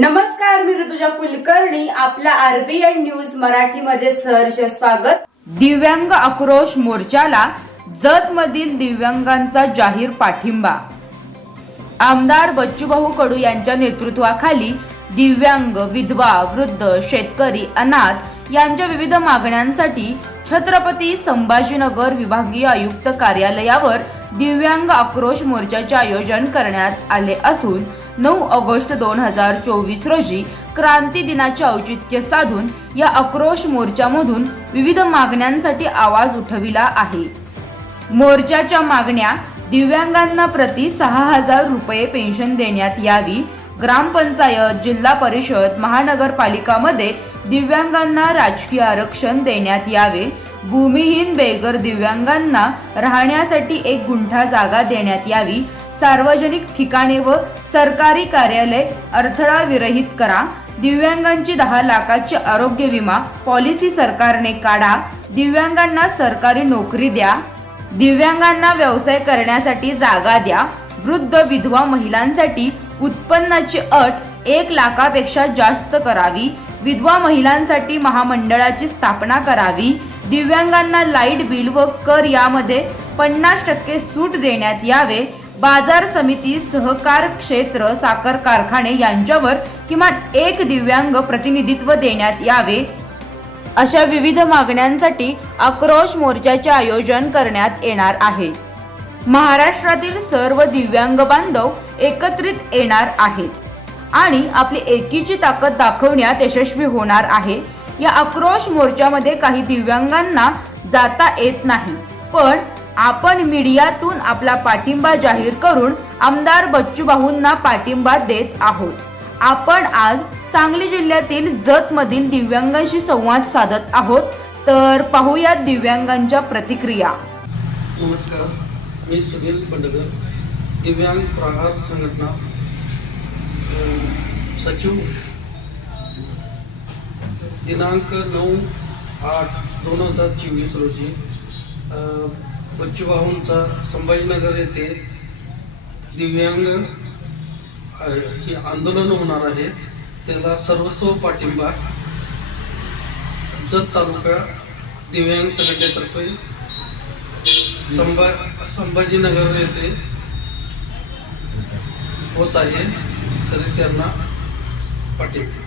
नमस्कार मी ऋतुजा कुलकर्णी. आपल्या RBN news मराठीमध्ये सहर्ष स्वागत. दिव्यांग आक्रोश मोर्चाला जत मधील दिव्यांगांचा जाहीर पाठिंबा. आमदार बच्चूभाऊ कडू यांच्या नेतृत्वाखाली दिव्यांग विधवा वृद्ध शेतकरी अनाथ यांच्या विविध मागण्यांसाठी छत्रपती संभाजीनगर विभागीय आयुक्त कार्यालयावर दिव्यांग आक्रोश मोर्चाचे आयोजन करण्यात आले असून नऊ ऑगस्ट दोन हजार चोवीस रोजी क्रांती दिनाचे औचित्य साधून या आक्रोश मोर्चामधून विविध मागण्यांसाठी आवाज उठविला आहे. मोर्चाच्या मागण्या दिव्यांगांना प्रति सहा हजार रुपये पेन्शन देण्यात यावी ग्रामपंचायत जिल्हा परिषद महानगरपालिकामध्ये दिव्यांगांना राजकीय आरक्षण देण्यात यावे भूमिहीन बेगर दिव्यांगांना राहण्यासाठी एक गुंठा जागा देण्यात यावी सार्वजनिक ठिकाणे व सरकारी कार्यालय अडथळा विरहित करा. दिव्यांगांची दहा लाखाची आरोग्य विमा पॉलिसी सरकारने काढा. दिव्यांगांना सरकारी नोकरी द्या. दिव्यांगांना व्यवसाय करण्यासाठी जागा द्या. वृद्ध विधवा महिलांसाठी उत्पन्नाची अट एक लाखापेक्षा जास्त करावी. विधवा महिलांसाठी महामंडळाची स्थापना करावी. दिव्यांगांना लाइट बिल व कर यामध्ये पन्नास टक्के सूट देण्यात यावे. बाजार समिती सहकार क्षेत्र साखर कारखाने यांच्यावर किमान एक दिव्यांग प्रतिनिधित्व देण्यात यावे. अशा विविध मागण्यांसाठी आक्रोश मोर्चाचे आयोजन करण्यात येणार आहे. महाराष्ट्रातील सर्व दिव्यांग बांधव एकत्रित येणार आहेत आणि आपली एकीची ताकद दाखवण्यात यशस्वी होणार आहे. या आक्रोश मोर्चामध्ये काही दिव्यांगांना जाता येत नाही पण आपण मीडियातून आपला पाठिंबा जाहीर करून आमदार बच्चूभाऊंना पाठिंबा देत आहोत. आपण आज सांगली जिल्ह्यातील जतमधील दिव्यांगांशी संवाद साधत आहोत. तर पाहूयात दिव्यांगांच्या प्रतिक्रिया. नमस्कार मी सुनील बंडगर दिव्यांग प्रहार संघटना सचिव. दिनांक नऊ आठ दोन हजार चोवीस रोजी बच्चूभाऊंचा संभाजीनगर येथे दिव्यांग हे आंदोलन होणार आहे. त्याला सर्वस्व पाठिंबा. जत तालुका दिव्यांग संघटनेतर्फे संभा संभाजीनगर येथे होत आहे. तरी त्यांना पाठिंबा.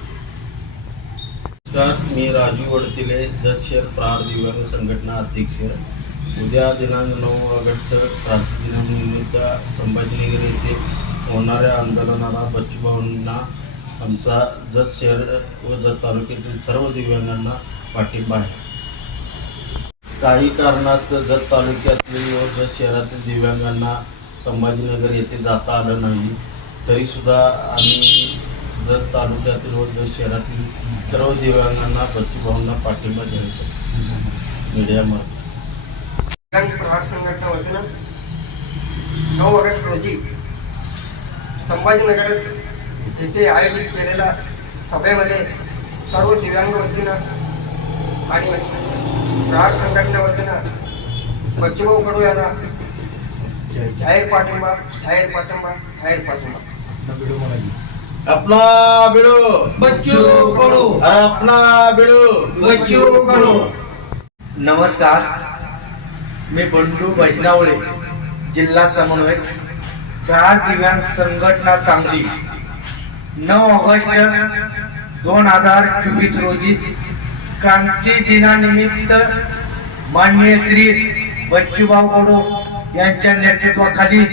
नमस्कार मी राजू वडतिले जत शेर प्रहार दिव्यांग संघटना अध्यक्ष. उद्या दिनांक नऊ ऑगस्ट क्रांतीदिनानिमित्त संभाजीनगर येथे होणाऱ्या आंदोलनाला बच्चूभाऊंना आमचा जत शहर व जत तालुक्यातील सर्व दिव्यांगांना पाठिंबा आहे. काही कारणात जत तालुक्यातील व जत शहरातील दिव्यांगांना संभाजीनगर येथे जाता आलं नाही. तरीसुद्धा आम्ही जत तालुक्यातील व जत शहरातील सर्व दिव्यांगांना बच्चूभाऊंना पाठिंबा जाहीर मीडियामध्ये संघटना वतीनं नऊ ऑगस्ट रोजी संभाजीनगर येथे आयोजित केलेल्या सभेमध्ये सर्व दिव्यांग वतीनं आणि प्रहार संघटना वतीनं बच्चूभाऊ कडू यांना जाहीर पाठिंबा जाहीर पाठिंबा जाहीर पाठिंबा. अपना बिडो बच्चू कडू. अपना बिडो. बच्चू कडू. नमस्कार. मी बंडू भजनावळे जिल्हा समन्वयक प्रहार दिव्यांग संघटना सांगली. नऊ ऑगस्ट दोन हजार चोवीस रोजी क्रांती दिनानिमित्त माननीय श्री बच्चूभाऊ गोडो यांच्या नेतृत्वाखाली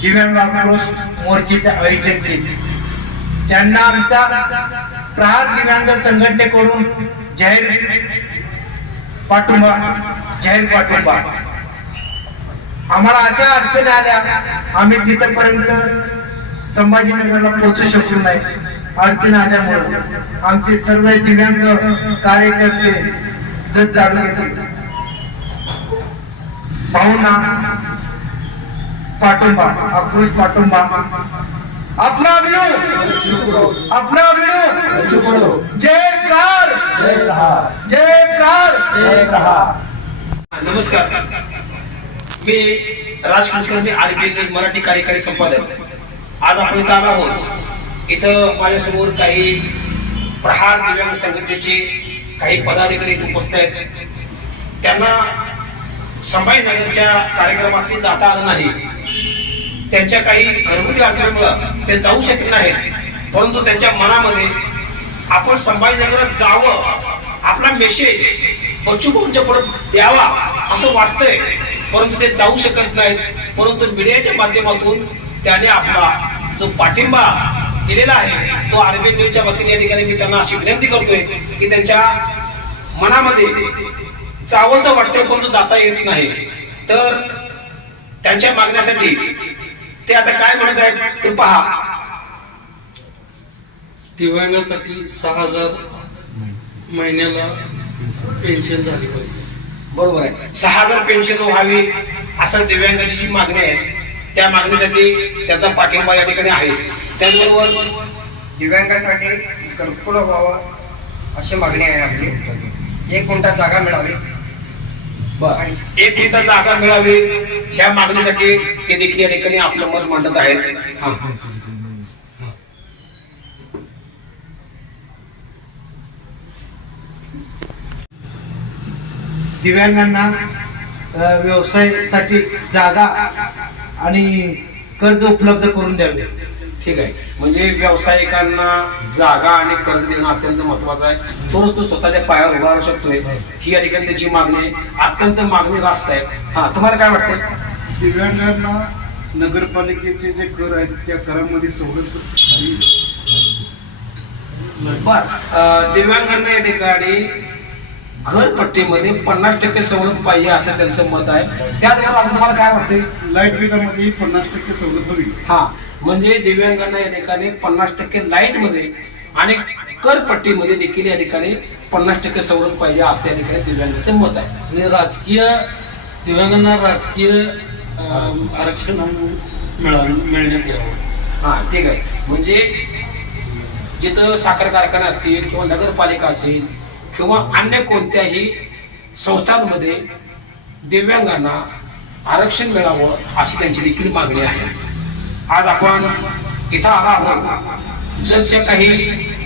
दिव्यांग आक्रोश मोर्चेचे आयोजन केले. त्यांना आमचा प्रहार दिव्यांग संघटनेकडून जाहीर पाठिंबा जाहीर पाठिंबा. आम्हाला अशा अडचणी आल्या आम्ही तिथपर्यंत संभाजीनगरला पोहोचू शकलो नाही. अडचणी आल्यामुळे आमचे सर्व दिव्यांग कार्यकर्ते जत तालुक्यातील पाहुणा पाठिंबा आक्रोश पाठिंबा. अपना बिडू अपना बिडू जय प्रहार जय प्रहार नमस्कार. मी राज कुलकर्णी आरबीएल न्यूज मराठी कार्यकारी संपादक. आज आपण इथं आलो आहोत. इथं माझ्यासमोर काही प्रहार दिव्यांग संघटनेचे काही पदाधिकारी उपस्थित आहेत. त्यांना संभाजीनगरच्या कार्यक्रमासाठी जाता आलं नाही. त्यांच्या काही घरगुती अडचणीमुळं ते जाऊ शकले नाहीत. परंतु त्यांच्या मनामध्ये आपण संभाजीनगरात जावं आपला मेसेज बच्चूभाऊंच्या पुढे द्यावा असं वाटतंय. परंतु ते जाऊ शकत नाहीत. परंतु मीडियाच्या माध्यमातून त्याने आपला जो पाठिंबा दिलेला आहे तो आरबी न्यूजच्या वतीने या ठिकाणी मी त्यांना अशी विनंती करतोय की त्यांच्या मनामध्ये जावंसं वाटतंय परंतु जाता येत नाही. तर त्यांच्या मागण्यासाठी ते आता काय म्हणत आहेत ते पहा. दिव्यांगासाठी सहा हजार महिन्याला पेन्शन झाली पाहिजे. बरोबर आहे. सहा हजार पेन्शन व्हावी असं दिव्यांगाची जी मागणी आहे त्या मागणीसाठी त्याचा पाठिंबा या ठिकाणी आहेच. त्याचबरोबर दिव्यांगासाठी घरकुल व्हावं अशी मागणी आहे आपली. एक गुंठा जागा मिळावी. एक मिनिट जागा मिळावी ह्या मागणीसाठी ते देखील या ठिकाणी आपलं मत मांडत आहेत. दिव्यांगांना व्यवसायासाठी जागा आणि कर्ज उपलब्ध करून द्यावे. ठीक आहे. म्हणजे व्यावसायिकांना जागा आणि कर्ज देणं अत्यंत महत्वाचं आहे. तरच तो स्वतःच्या पायावर उभा राहू शकतोय. ही या ठिकाणी त्याची मागणी आहे. अत्यंत मागणी रास्त आहे. हा तुम्हाला काय वाटतंय? दिव्यांगांना नगरपालिकेचे जे कर आहेत त्या करामध्ये सवलत बर दिव्यांगांना या ठिकाणी घरपट्टीमध्ये पन्नास टक्के सवलत पाहिजे असं त्यांचं मत आहे. त्याचबरोबर तुम्हाला काय वाटतंय? लाइट बिलामध्ये पन्नास टक्के सवलत हवी हा म्हणजे दिव्यांगांना या ठिकाणी पन्नास टक्के लाइटमध्ये आणि करपट्टीमध्ये देखील या ठिकाणी पन्नास टक्के सवलत पाहिजे असं या ठिकाणी दिव्यांगाचं मत आहे. आणि राजकीय दिव्यांगांना राजकीय आरक्षण मिळा मिळण्यात यावं. हा ठीक आहे. म्हणजे जिथं साखर कारखाना असतील किंवा नगरपालिका असेल किंवा अन्य कोणत्याही संस्थांमध्ये दिव्यांगांना आरक्षण मिळावं अशी त्यांची देखील मागणी आहे. आज आपण इथं आला आहोत. जगच्या काही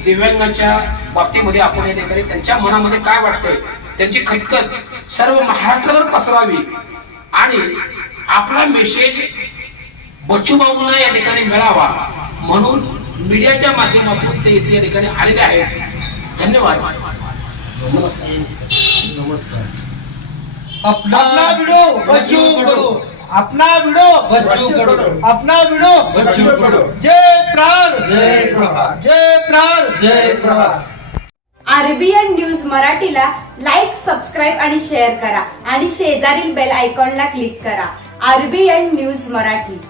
दिव्यांगाच्या बाबतीमध्ये आपण या ठिकाणी त्यांच्या मनामध्ये काय वाटतंय त्यांची खतखत सर्व महाराष्ट्रावर पसरावी आणि आपला मेसेज बच्चूभाऊंना या ठिकाणी मिळावा म्हणून मीडियाच्या माध्यमातून ते इथे या ठिकाणी आलेले आहेत. धन्यवाद. नमस्कार. अपना व्हिडिओ बच्चू कडू अपना व्हिडिओ बच्चू कडू. अपना व्हिडिओ बच्चू कडू. जय प्राण जय प्रहार. जय प्राण जय प्रहार. आरबीएन न्यूज मराठीला लाईक सबस्क्राईब आणि शेअर करा. आणि शेजारील बेल आयकॉनला क्लिक करा. RBN news Marathi.